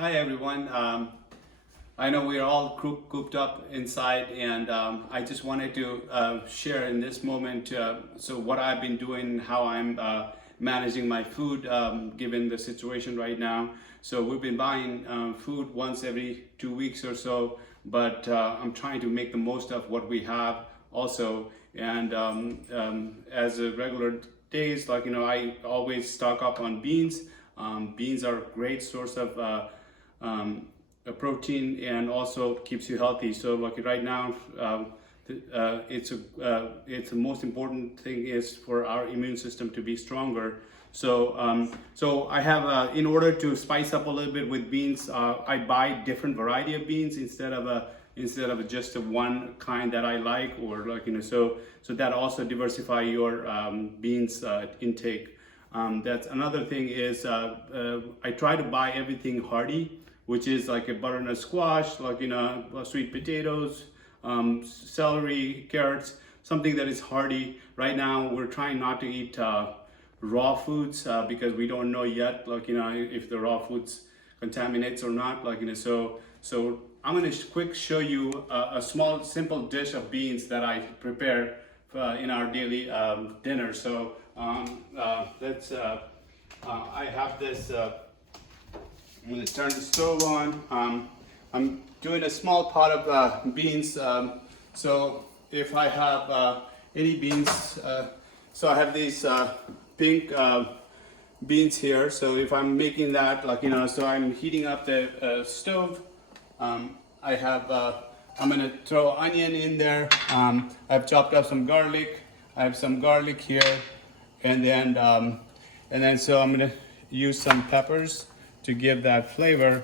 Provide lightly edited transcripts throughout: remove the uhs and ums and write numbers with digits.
Hi everyone. I know we're all cooped up inside, and I just wanted to share in this moment. So what I've been doing, how I'm managing my food, given the situation right now. So we've been buying food once every 2 weeks or so, but I'm trying to make the most of what we have also. And as a regular days, I always stock up on beans. Beans are a great source of a protein and also keeps you healthy. So like right now, it's the most important thing is for our immune system to be stronger. So I have in order to spice up a little bit with beans, I buy different variety of beans instead of just a one kind that I like, or so that also diversify your beans intake. That's another thing is I try to buy everything hearty, which is like a butternut squash, sweet potatoes, celery, carrots, something that is hearty. Right now, we're trying not to eat raw foods because we don't know yet, if the raw foods contaminates or not. So I'm gonna quick show you a small, simple dish of beans that I prepare in our daily dinner. So let's. I have this. I'm going to turn the stove on. I'm doing a small pot of beans. So if I have any beans, so I have these pink beans here. So if I'm making that, so I'm heating up the stove. I have. I'm going to throw onion in there. I've chopped up some garlic. I have some garlic here, and then so I'm going to use some peppers to give that flavor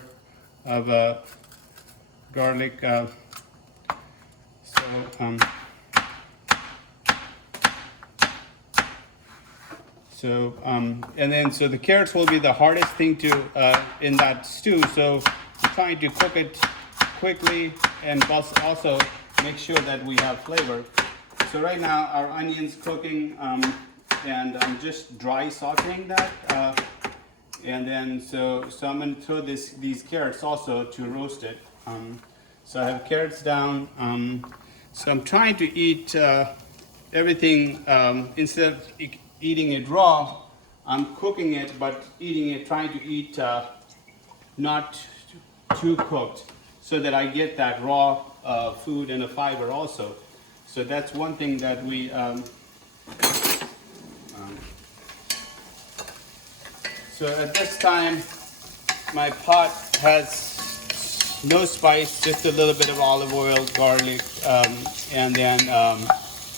of garlic. And then so the carrots will be the hardest thing to in that stew. So I'm trying to cook it quickly and also make sure that we have flavor. So right now our onion's cooking, and I'm just dry sauteing that. And then so I'm going to throw these carrots also to roast it. So I have carrots down. So I'm trying to eat everything instead of eating it raw. I'm cooking it, but eating it, trying to eat not too cooked, so that I get that raw food and the fiber also. So that's one thing that we. So at this time, my pot has no spice, just a little bit of olive oil, garlic, and then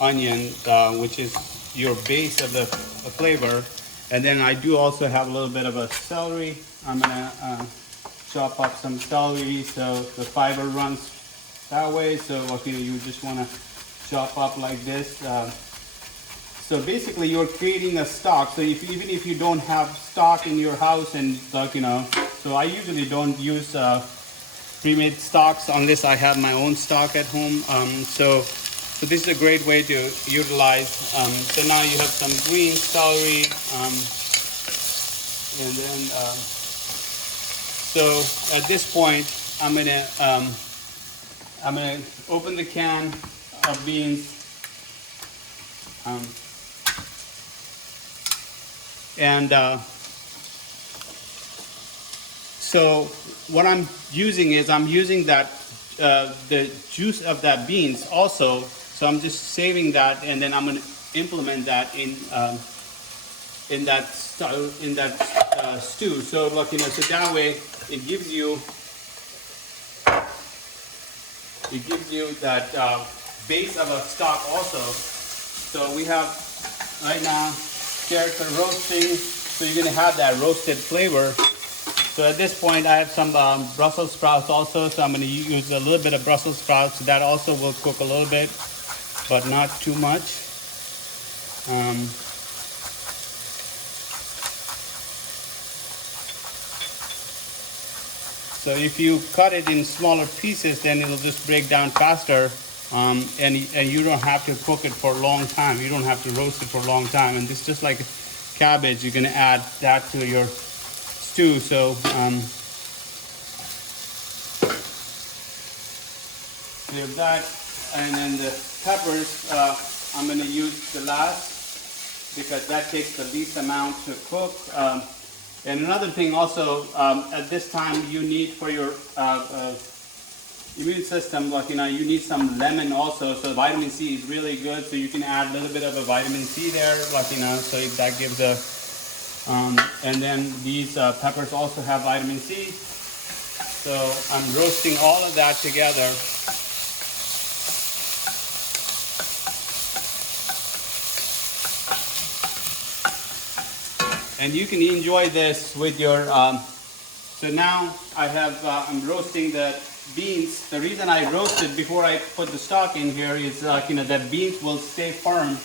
onion, which is your base of the flavor. And then I do also have a little bit of a celery. I'm gonna chop up some celery so the fiber runs that way. So you just wanna chop up like this. So basically you're creating a stock. So even if you don't have stock in your house, and so I usually don't use pre-made stocks unless I have my own stock at home. So this is a great way to utilize. So now you have some green celery, and then so at this point I'm gonna open the can of beans. So what I'm using is that the juice of that beans also. So I'm just saving that, and then I'm going to implement that in that stew. So so that way it gives you that base of a stock also. So we have right now. Carrots are roasting, so you're going to have that roasted flavor. So at this point, I have some Brussels sprouts also, so I'm going to use a little bit of Brussels sprouts. That also will cook a little bit, but not too much. So if you cut it in smaller pieces, then it'll just break down faster. And you don't have to cook it for a long time. You don't have to roast it for a long time. And this is just like cabbage. You're going to add that to your stew. So We have that, and then the peppers, I'm going to use the last because that takes the least amount to cook. And another thing also, at this time you need for your immune system, like, you need some lemon also. So vitamin C is really good. So you can add a little bit of a vitamin C there, like, so that gives a, and then these peppers also have vitamin C. So I'm roasting all of that together. And you can enjoy this with your, so now I have, I'm roasting the beans. The reason I roast it before I put the stock in here is, that beans will stay firm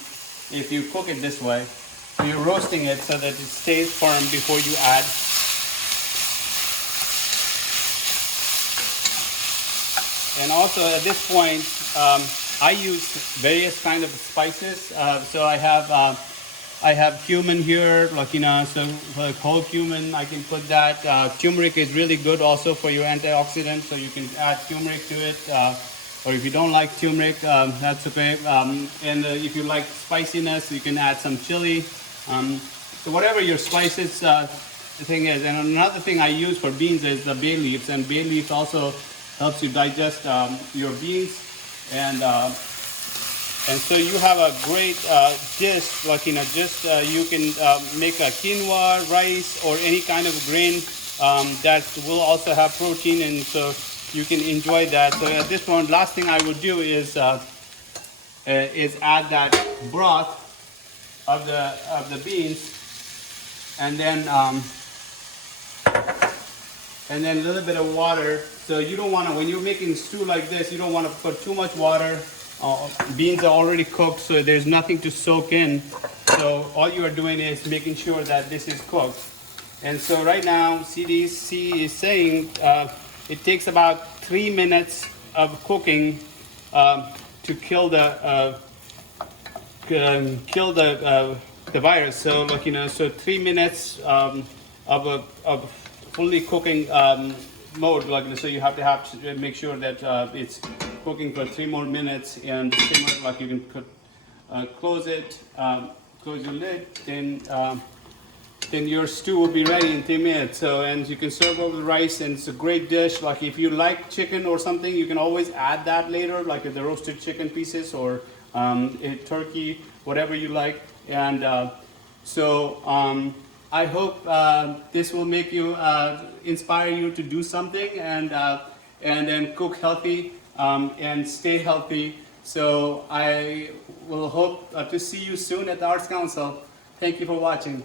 if you cook it this way. So you're roasting it so that it stays firm before you add. And also at this point, I use various kind of spices. So I have cumin here, like, so like whole cumin, I can put that. Turmeric is really good also for your antioxidant, so you can add turmeric to it. Or if you don't like turmeric, that's okay. And if you like spiciness, you can add some chili. So whatever your spices the thing is. And another thing I use for beans is the bay leaves, and bay leaves also helps you digest your beans. And so you have a great dish, like, just you can make a quinoa, rice, or any kind of grain that will also have protein, and so you can enjoy that. So at this point, last thing I would do is add that broth of the beans, and then a little bit of water. So you don't want to, when you're making stew like this, you don't want to put too much water. Beans are already cooked, so there's nothing to soak in. So all you are doing is making sure that this is cooked. And so right now, CDC is saying it takes about 3 minutes of cooking to kill the virus. So, like, so 3 minutes of fully cooking mode, like, so you have to make sure that it's cooking for 3 more minutes, and simmer, like, you can close it, close your lid, then your stew will be ready in 3 minutes. So, and you can serve over the rice, and it's a great dish. Like, if you like chicken or something, you can always add that later, like the roasted chicken pieces or a turkey, whatever you like. And I hope this will make you, inspire you to do something, and then cook healthy and stay healthy. So I will hope to see you soon at the Arts Council. Thank you for watching.